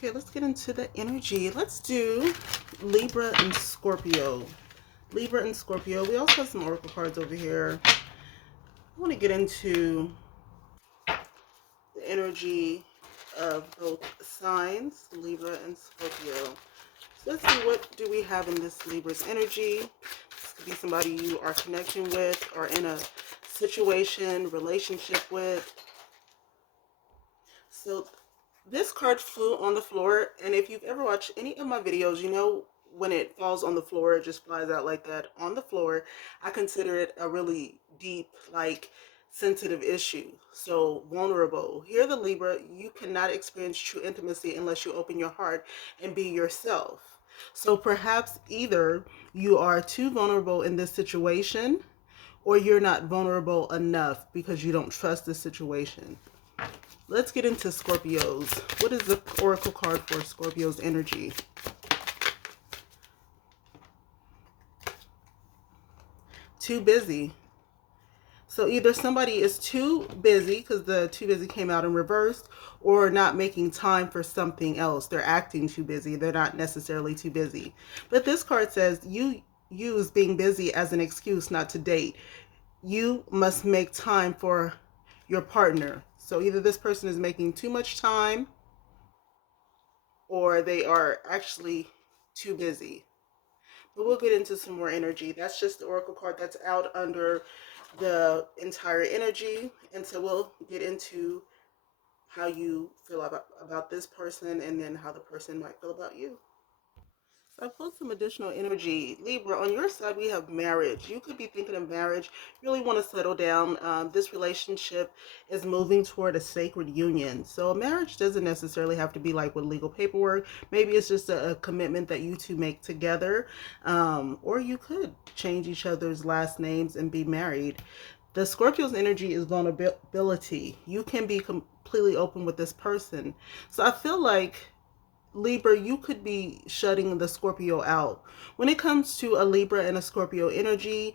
Okay, let's get into the energy. Let's do Libra and Scorpio. Libra and Scorpio. We also have some oracle cards over here. I want to get into the energy of both signs, Libra and Scorpio. So let's see, what do we have in this Libra's energy? This could be somebody you are connecting with or in a situation, relationship with. So this card flew on the floor, and if you've ever watched any of my videos, you know when it falls on the floor, it just flies out like that on the floor. I consider it a really deep, like, sensitive issue. So vulnerable. Here, the Libra, you cannot experience true intimacy unless you open your heart and be yourself. So perhaps either you are too vulnerable in this situation, or you're not vulnerable enough because you don't trust the situation. Let's get into Scorpios. What is the oracle card for Scorpio's energy? Too busy. So either somebody is too busy, because the too busy came out in reverse, or not making time for something else. They're acting too busy. They're not necessarily too busy. But this card says you use being busy as an excuse not to date. You must make time for your partner. So either this person is making too much time, or they are actually too busy. But we'll get into some more energy. That's just the oracle card that's out under the entire energy. And so we'll get into how you feel about this person, and then how the person might feel about you. So I pulled some additional energy. Libra, on your side, we have marriage. You could be thinking of marriage, really want to settle down. This relationship is moving toward a sacred union. So a marriage doesn't necessarily have to be like with legal paperwork. Maybe it's just a commitment that you two make together. Or you could change each other's last names and be married. The Scorpio's energy is vulnerability. You can be completely open with this person. So I feel like, Libra, you could be shutting the Scorpio out. When it comes to a Libra and a Scorpio energy,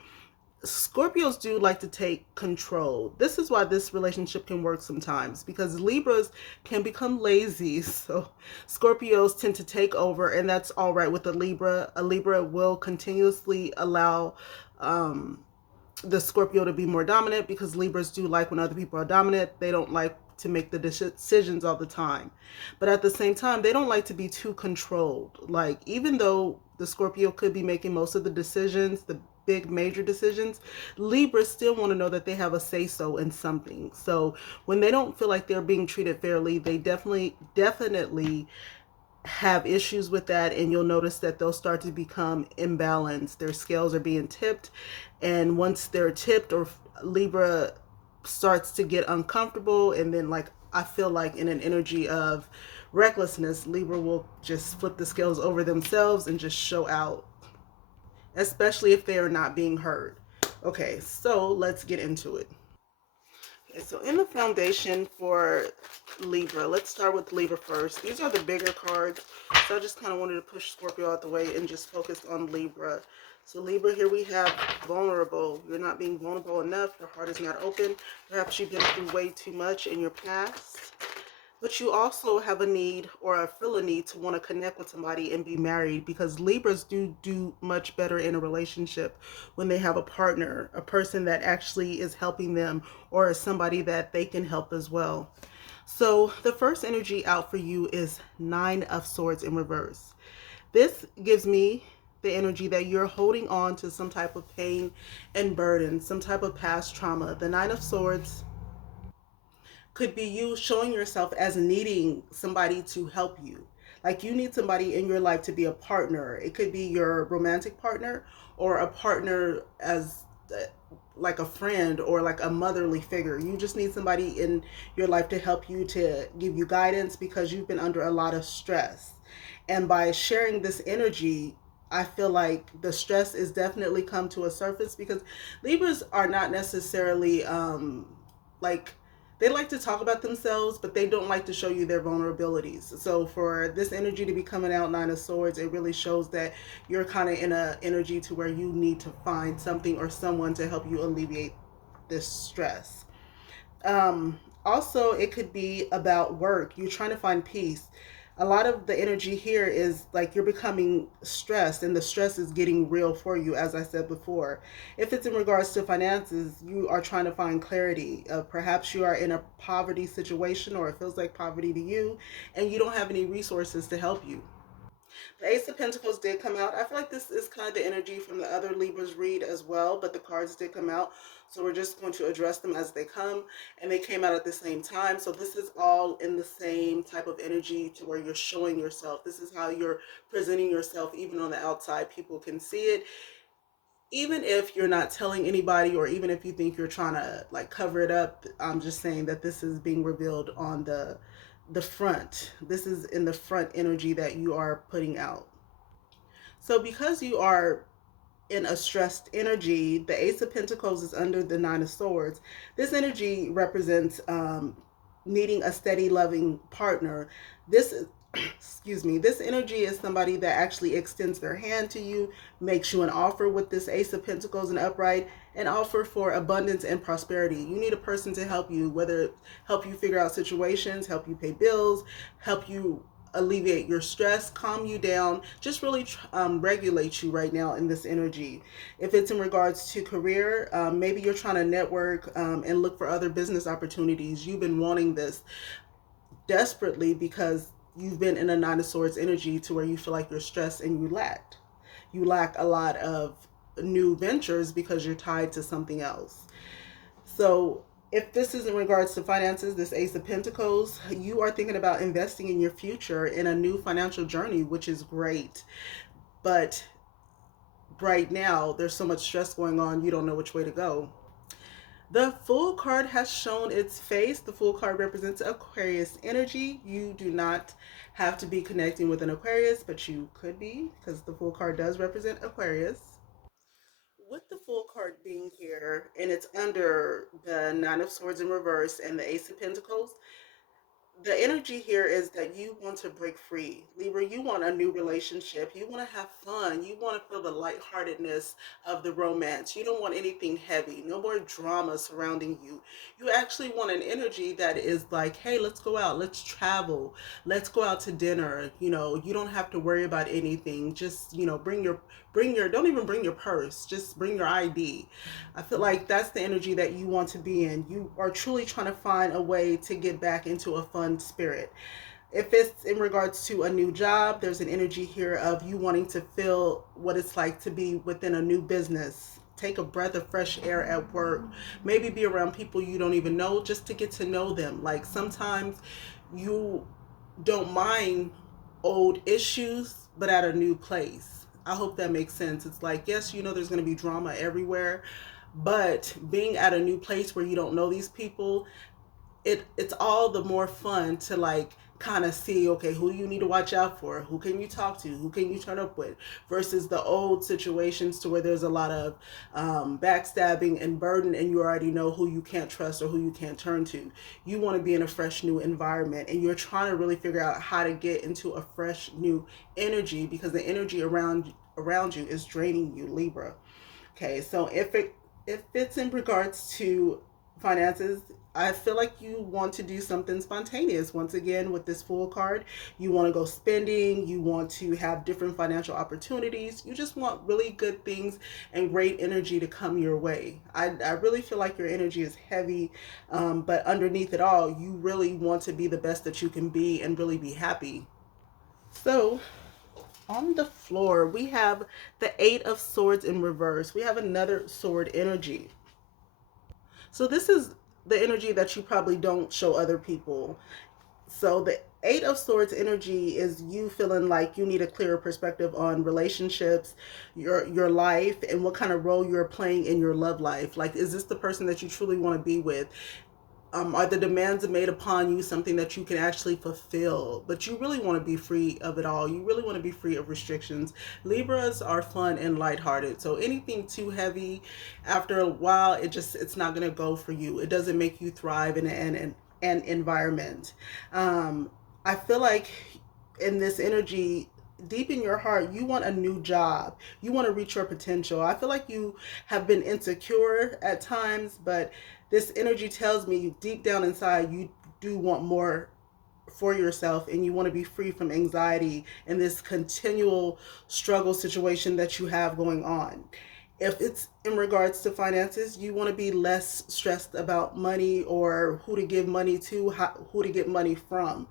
Scorpios do like to take control. This is why this relationship can work sometimes, because Libras can become lazy. So Scorpios tend to take over, and that's all right with a Libra. A Libra will continuously allow the Scorpio to be more dominant, because Libras do like when other people are dominant. They don't like to make the decisions all the time. But at the same time, they don't like to be too controlled. Like, even though the Scorpio could be making most of the decisions, the big major decisions, Libras still want to know that they have a say-so in something. So when they don't feel like they're being treated fairly, they definitely have issues with that, and you'll notice that they'll start to become imbalanced. Their scales are being tipped, and once they're tipped, or Libra starts to get uncomfortable, and then, like, I feel like in an energy of recklessness, Libra will just flip the scales over themselves and just show out, especially if they are not being heard. Okay, so let's get into it. Okay, so in the foundation for Libra, let's start with Libra first. These are the bigger cards, so I just kind of wanted to push Scorpio out the way and just focus on Libra. So Libra, here we have vulnerable. You're not being vulnerable enough. Your heart is not open. Perhaps you've been through way too much in your past. But you also have a need, or feel a need, to want to connect with somebody and be married, because Libras do much better in a relationship when they have a partner, a person that actually is helping them, or somebody that they can help as well. So the first energy out for you is Nine of Swords in reverse. This gives me the energy that you're holding on to some type of pain and burden, some type of past trauma. The Nine of Swords could be you showing yourself as needing somebody to help you. Like, you need somebody in your life to be a partner. It could be your romantic partner, or a partner as like a friend, or like a motherly figure. You just need somebody in your life to help you, to give you guidance, because you've been under a lot of stress. And by sharing this energy, I feel like the stress is definitely come to a surface, because Libras are not necessarily like, they like to talk about themselves, but they don't like to show you their vulnerabilities. So for this energy to be coming out, Nine of Swords, it really shows that you're kind of in a energy to where you need to find something or someone to help you alleviate this stress. Also, it could be about work. You're trying to find peace. A lot of the energy here is like you're becoming stressed, and the stress is getting real for you, as I said before. If it's in regards to finances, you are trying to find clarity. Perhaps you are in a poverty situation, or it feels like poverty to you, and you don't have any resources to help you. The Ace of Pentacles did come out. I feel like this is kind of the energy from the other Libras read as well, but the cards did come out. So we're just going to address them as they come, and they came out at the same time. So this is all in the same type of energy to where you're showing yourself. This is how you're presenting yourself, even on the outside. People can see it, even if you're not telling anybody, or even if you think you're trying to like cover it up. I'm just saying that this is being revealed on the front. This is in the front energy that you are putting out. So because you are in a stressed energy, the Ace of Pentacles is under the Nine of Swords. This energy represents needing a steady, loving partner. This is, excuse me, this energy is somebody that actually extends their hand to you, makes you an offer with this Ace of Pentacles and upright, an offer for abundance and prosperity. You need a person to help you, whether help you figure out situations, help you pay bills, help you alleviate your stress, calm you down, just really regulate you right now in this energy. If it's in regards to career, maybe you're trying to network and look for other business opportunities. You've been wanting this desperately because you've been in a Nine of Swords energy to where you feel like you're stressed and you lack. You lack a lot of new ventures because you're tied to something else. So if this is in regards to finances, this Ace of Pentacles, you are thinking about investing in your future in a new financial journey, which is great. But right now, there's so much stress going on, you don't know which way to go. The Fool card has shown its face. The Fool card represents Aquarius energy. You do not have to be connecting with an Aquarius, but you could be, because the Fool card does represent Aquarius. With the Fool card being here, and it's under the Nine of Swords in reverse and the Ace of Pentacles, the energy here is that you want to break free. Libra, you want a new relationship. You want to have fun. You want to feel the lightheartedness of the romance. You don't want anything heavy, no more drama surrounding you. You actually want an energy that is like, hey, let's go out, let's travel, let's go out to dinner. You don't have to worry about anything. Just, bring your don't even bring your purse, just bring your ID. I feel like that's the energy that you want to be in. You are truly trying to find a way to get back into a fun spirit. If it's in regards to a new job, there's an energy here of you wanting to feel what it's like to be within a new business. Take a breath of fresh air at work. Maybe be around people you don't even know just to get to know them. Like sometimes you don't mind old issues, but at a new place. I hope that makes sense. It's like, yes, there's going to be drama everywhere, but being at a new place where you don't know these people, it's all the more fun to like kind of see, okay, who do you need to watch out for, who can you talk to, who can you turn up with, versus the old situations to where there's a lot of backstabbing and burden, and you already know who you can't trust or who you can't turn to. You want to be in a fresh new environment, and you're trying to really figure out how to get into a fresh new energy, because the energy around you is draining you, Libra. Okay, so if it's in regards to finances, I feel like you want to do something spontaneous. Once again, with this Fool card, you want to go spending, you want to have different financial opportunities, you just want really good things and great energy to come your way. I really feel like your energy is heavy, but underneath it all, you really want to be the best that you can be and really be happy. So, on the floor, we have the Eight of Swords in reverse. We have another sword energy. So this is the energy that you probably don't show other people. So the Eight of Swords energy is you feeling like you need a clearer perspective on relationships, your life, and what kind of role you're playing in your love life. Like, is this the person that you truly want to be with? Are the demands made upon you something that you can actually fulfill? But you really want to be free of it all. You really want to be free of restrictions. Libras are fun and lighthearted. So anything too heavy, after a while, it's not going to go for you. It doesn't make you thrive in an environment. I feel like in this energy, deep in your heart, you want a new job. You want to reach your potential. I feel like you have been insecure at times, but this energy tells me deep down inside you do want more for yourself, and you want to be free from anxiety and this continual struggle situation that you have going on. If it's in regards to finances, you want to be less stressed about money or who to give money to, who to get money from.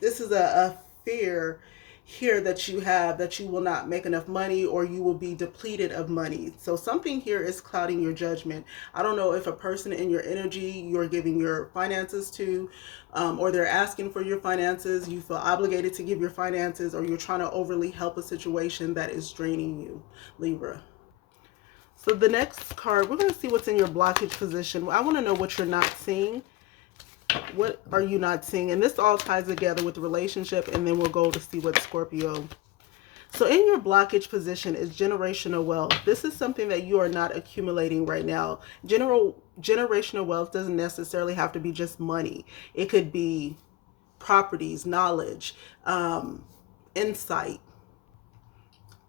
This is a fear here that you have, that you will not make enough money or you will be depleted of money. So something here is clouding your judgment. I don't know if a person in your energy you're giving your finances to, or they're asking for your finances, you feel obligated to give your finances, or you're trying to overly help a situation that is draining you, Libra. So the next card, we're going to see what's in your blockage position. I want to know what you're not seeing. What are you not seeing? And this all ties together with the relationship, and then we'll go to see what Scorpio. So in your blockage position is generational wealth. This is something that you are not accumulating right now. Generational wealth doesn't necessarily have to be just money. It could be properties, knowledge, insight,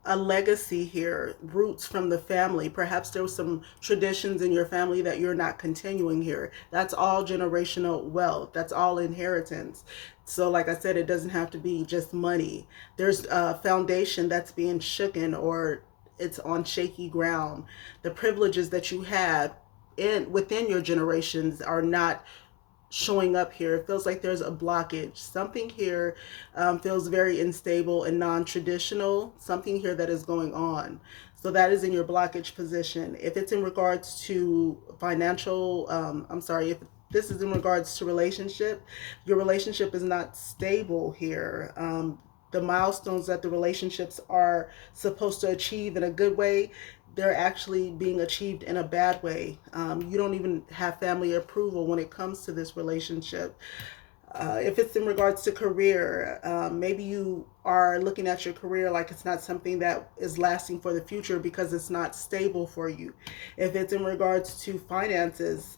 a legacy here, roots from the family. Perhaps there was some traditions in your family that you're not continuing here. That's all generational wealth. That's all inheritance. So like I said, it doesn't have to be just money. There's a foundation that's being shooken, or it's on shaky ground. The privileges that you had within your generations are not showing up here. It feels like there's a blockage. Something here feels very unstable and non-traditional. Something here that is going on. So that is in your blockage position. If it's in regards to financial, if this is in regards to relationship, your relationship is not stable here. The milestones that the relationships are supposed to achieve in a good way, they're actually being achieved in a bad way. You don't even have family approval when it comes to this relationship. If it's in regards to career, maybe you are looking at your career like it's not something that is lasting for the future because it's not stable for you. If it's in regards to finances,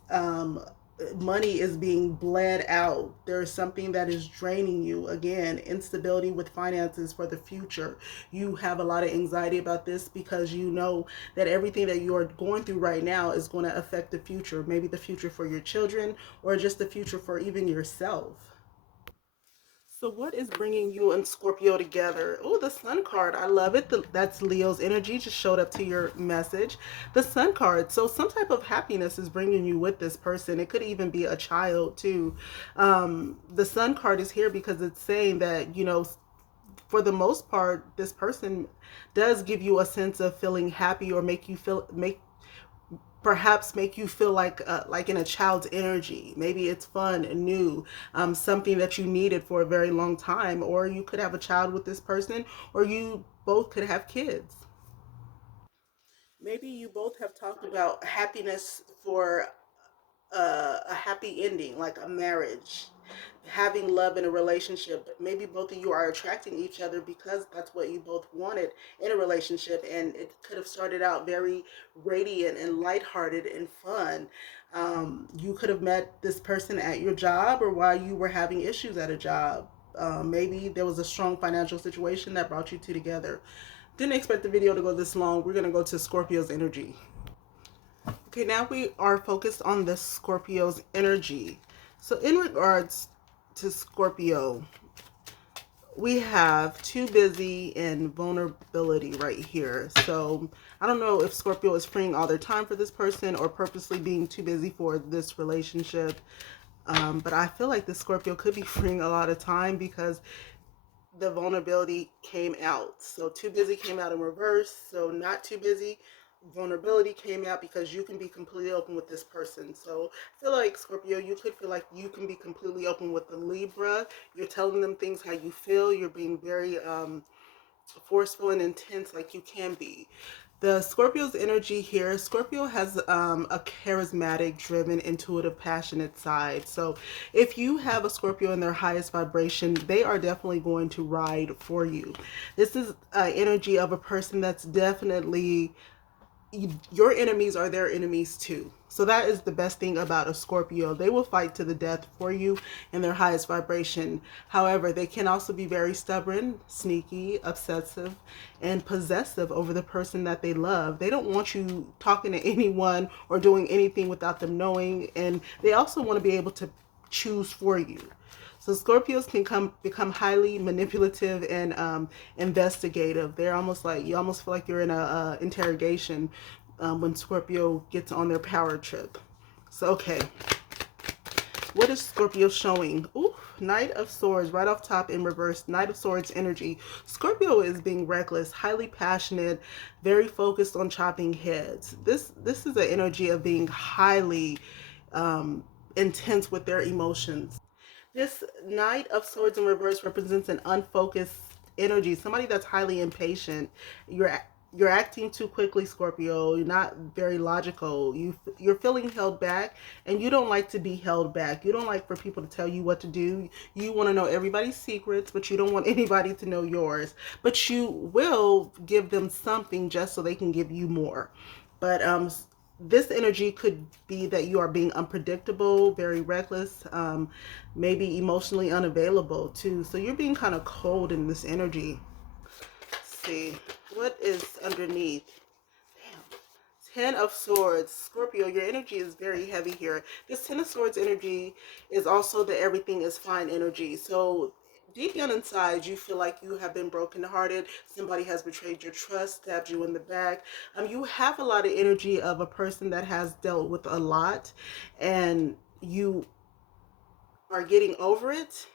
money is being bled out. There's something that is draining you. Again, instability with finances for the future. You have a lot of anxiety about this because you know that everything that you're going through right now is going to affect the future. Maybe the future for your children, or just the future for even yourself. So what is bringing you and Scorpio together? Oh, the Sun card. I love it. That's Leo's energy just showed up to your message. The Sun card. So some type of happiness is bringing you with this person. It could even be a child too. The Sun card is here because it's saying that, for the most part, this person does give you a sense of feeling happy, or make you feel like in a child's energy. Maybe it's fun and new, something that you needed for a very long time, or you could have a child with this person, or you both could have kids. Maybe you both have talked about happiness for a happy ending, like a marriage, having love in a relationship. Maybe both of you are attracting each other because that's what you both wanted in a relationship, and it could have started out very radiant and lighthearted and fun. You could have met this person at your job, or while you were having issues at a job. Maybe there was a strong financial situation that brought you two together. Didn't expect the video to go this long. We're going to go to Scorpio's energy. Okay, now we are focused on the Scorpio's energy. So in regards to Scorpio, we have too busy and vulnerability right here. So I don't know if Scorpio is freeing all their time for this person or purposely being too busy for this relationship. But I feel like the Scorpio could be freeing a lot of time because the vulnerability came out. So too busy came out in reverse. So not too busy. Vulnerability came out because you can be completely open with this person. So I feel like Scorpio, you could feel like you can be completely open with the Libra. You're telling them things how you feel. You're being very forceful and intense, like you can be. The Scorpio's energy here, Scorpio has a charismatic, driven, intuitive, passionate side. So if you have a Scorpio in their highest vibration, they are definitely going to ride for you. This is energy of a person that's definitely, your enemies are their enemies too. So that is the best thing about a Scorpio. They will fight to the death for you in their highest vibration. However, they can also be very stubborn, sneaky, obsessive, and possessive over the person that they love. They don't want you talking to anyone or doing anything without them knowing. And they also want to be able to choose for you. So Scorpios can become highly manipulative and investigative. They're almost like, you almost feel like you're in a interrogation when Scorpio gets on their power trip. So okay, what is Scorpio showing? Ooh, Knight of Swords right off top in reverse. Knight of Swords energy. Scorpio is being reckless, highly passionate, very focused on chopping heads. This is an energy of being highly intense with their emotions. This Knight of Swords in reverse represents an unfocused energy, somebody that's highly impatient. You're acting too quickly, Scorpio. You're not very logical. You're feeling held back, and you don't like to be held back. You don't like for people to tell you what to do. You want to know everybody's secrets, but you don't want anybody to know yours. But you will give them something just so they can give you more. But this energy could be that you are being unpredictable, very reckless, maybe emotionally unavailable too. So you're being kind of cold in this energy. Let's see what is underneath. Damn. Ten of Swords. Scorpio, your energy is very heavy here. This Ten of Swords energy is also the everything is fine energy. So deep down inside, you feel like you have been brokenhearted. Somebody has betrayed your trust, stabbed you in the back. You have a lot of energy of a person that has dealt with a lot, and you are getting over it,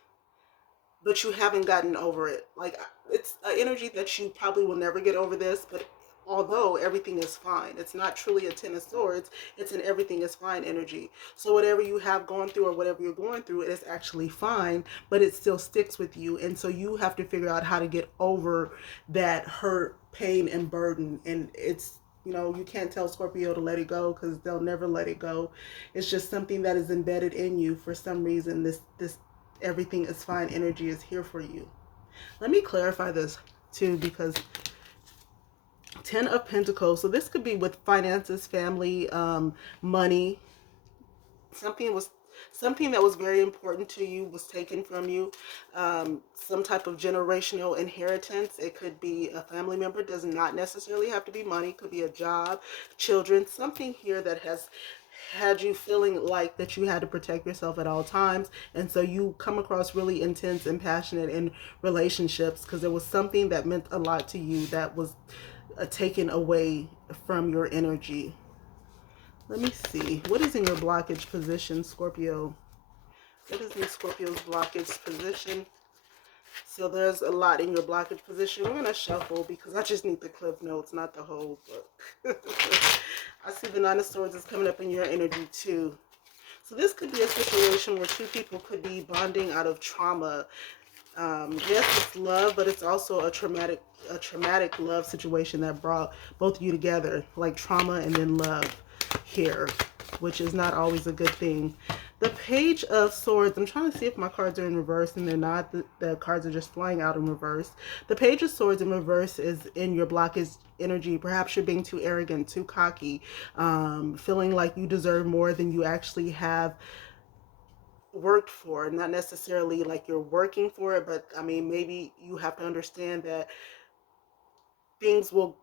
but you haven't gotten over it. Like, it's an energy that you probably will never get over this, but although everything is fine, it's not truly a Ten of Swords, it's an everything is fine energy. So whatever you have gone through or whatever you're going through, it is actually fine, but it still sticks with you. And so you have to figure out how to get over that hurt, pain, and burden. And it's, you can't tell Scorpio to let it go because they'll never let it go. It's just something that is embedded in you for some reason. This everything is fine energy is here for you. Let me clarify this too, because Ten of Pentacles, so this could be with finances, family, money. Something that was very important to you was taken from you. Some type of generational inheritance. It could be a family member, does not necessarily have to be money. It could be a job, children, something here that has had you feeling like that you had to protect yourself at all times. And so you come across really intense and passionate in relationships because there was something that meant a lot to you that was taken away from your energy. Let me see. What is in your blockage position, Scorpio? What is in Scorpio's blockage position? So there's a lot in your blockage position. We're going to shuffle because I just need the cliff notes, not the whole book. I see the Nine of Swords is coming up in your energy too. So this could be a situation where two people could be bonding out of trauma. Yes, it's love, but it's also a traumatic love situation that brought both of you together, like trauma and then love here, which is not always a good thing. The Page of Swords, I'm trying to see if my cards are in reverse, and they're not. The cards are just flying out in reverse. The Page of Swords in reverse is in your blockage energy. Perhaps you're being too arrogant, too cocky, feeling like you deserve more than you actually have worked for. Not necessarily like you're working for it, but I mean, maybe you have to understand that things will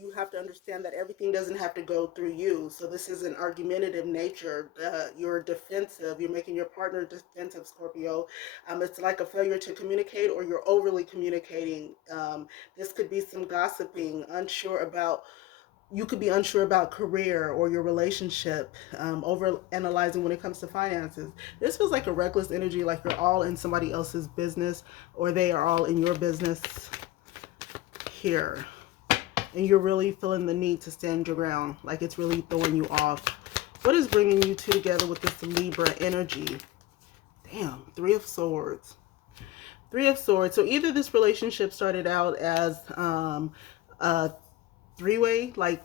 you have to understand that everything doesn't have to go through you. So this is an argumentative nature. You're defensive. You're making your partner defensive, Scorpio. It's like a failure to communicate, or you're overly communicating. This could be some gossiping, unsure about. You could be unsure about career or your relationship, over analyzing when it comes to finances. This feels like a reckless energy, like you're all in somebody else's business, or they are all in your business here. And you're really feeling the need to stand your ground, like it's really throwing you off. What is bringing you two together with this Libra energy? Damn, Three of Swords. Three of Swords. So either this relationship started out as a three-way, like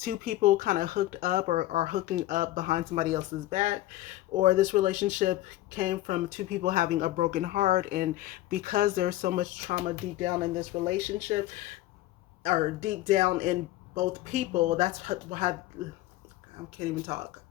two people kind of hooked up or are hooking up behind somebody else's back, or this relationship came from two people having a broken heart, and because there's so much trauma deep down in this relationship, or deep down in both people, that's how I can't even talk.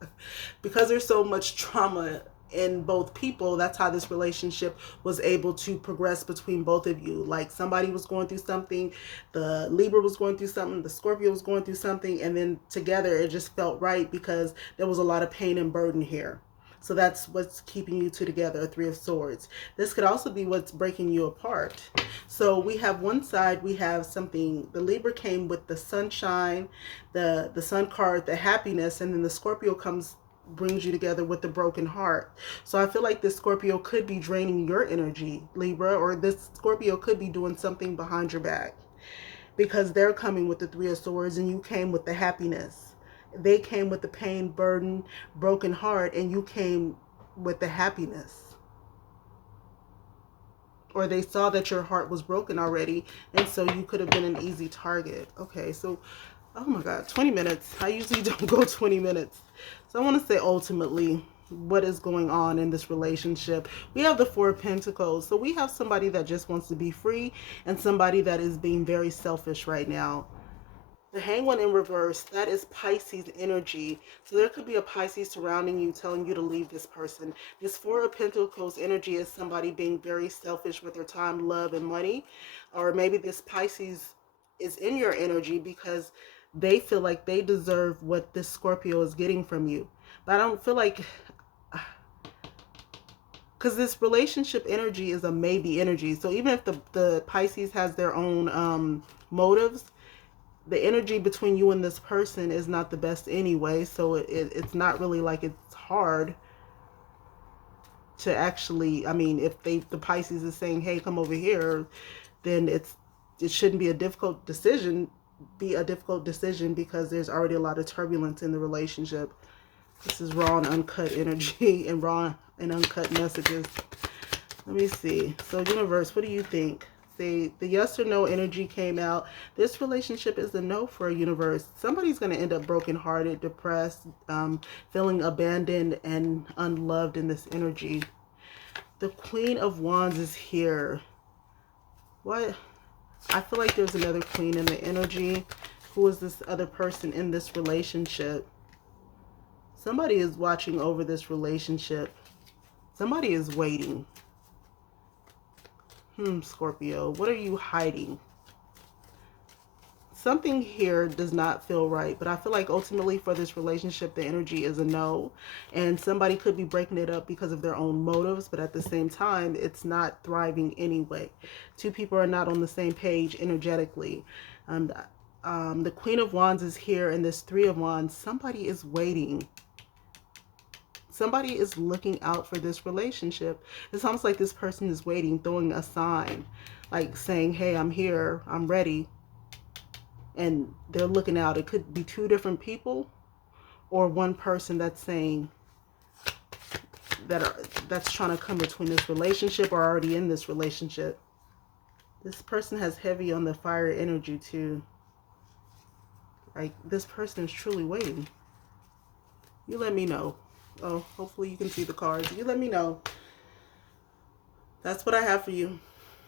Because there's so much trauma in both people, that's how this relationship was able to progress between both of you. Like somebody was going through something, the Libra was going through something, the Scorpio was going through something, and then together it just felt right because there was a lot of pain and burden here. So that's what's keeping you two together, Three of Swords. This could also be what's breaking you apart. So we have one side, we have something, the Libra came with the sunshine, the sun card, the happiness, and then the Scorpio comes, brings you together with the broken heart. So I feel like this Scorpio could be draining your energy, Libra, or this Scorpio could be doing something behind your back, because they're coming with the Three of Swords and you came with the happiness. They came with the pain, burden, broken heart, and you came with the happiness. Or they saw that your heart was broken already, and so you could have been an easy target. Okay, so, oh my God, 20 minutes. I usually don't go 20 minutes. So I want to say ultimately, what is going on in this relationship? We have the Four of Pentacles. So we have somebody that just wants to be free and somebody that is being very selfish right now. The Hanged One in reverse, that is Pisces energy. So there could be a Pisces surrounding you, telling you to leave this person. This Four of Pentacles energy is somebody being very selfish with their time, love, and money. Or maybe this Pisces is in your energy because they feel like they deserve what this Scorpio is getting from you. But I don't feel like, because this relationship energy is a maybe energy. So even if the Pisces has their own motives, the energy between you and this person is not the best anyway, so it's not really like it's hard to actually, I mean, if the Pisces is saying, hey, come over here, then it shouldn't be a difficult decision, because there's already a lot of turbulence in the relationship. This is raw and uncut energy and raw and uncut messages. Let me see. So universe, what do you think? The yes or no energy came out. This relationship is a no for a universe. Somebody's going to end up brokenhearted, depressed, feeling abandoned and unloved in this energy. The Queen of Wands is here. What? I feel like there's another queen in the energy. Who is this other person in this relationship? Somebody is watching over this relationship. Somebody is waiting. Scorpio, what are you hiding? Something here does not feel right, but I feel like ultimately for this relationship, the energy is a no, and somebody could be breaking it up because of their own motives, but at the same time, it's not thriving anyway. Two people are not on the same page energetically. The Queen of Wands is here, and this Three of Wands, somebody is waiting. Somebody is looking out for this relationship. It's almost like this person is waiting, throwing a sign, like saying, hey, I'm here, I'm ready. And they're looking out. It could be two different people or one person that's saying that's trying to come between this relationship or already in this relationship. This person has heavy on the fire energy too. Like this person is truly waiting. You let me know. Oh, hopefully you can see the cards. You let me know. That's what I have for you.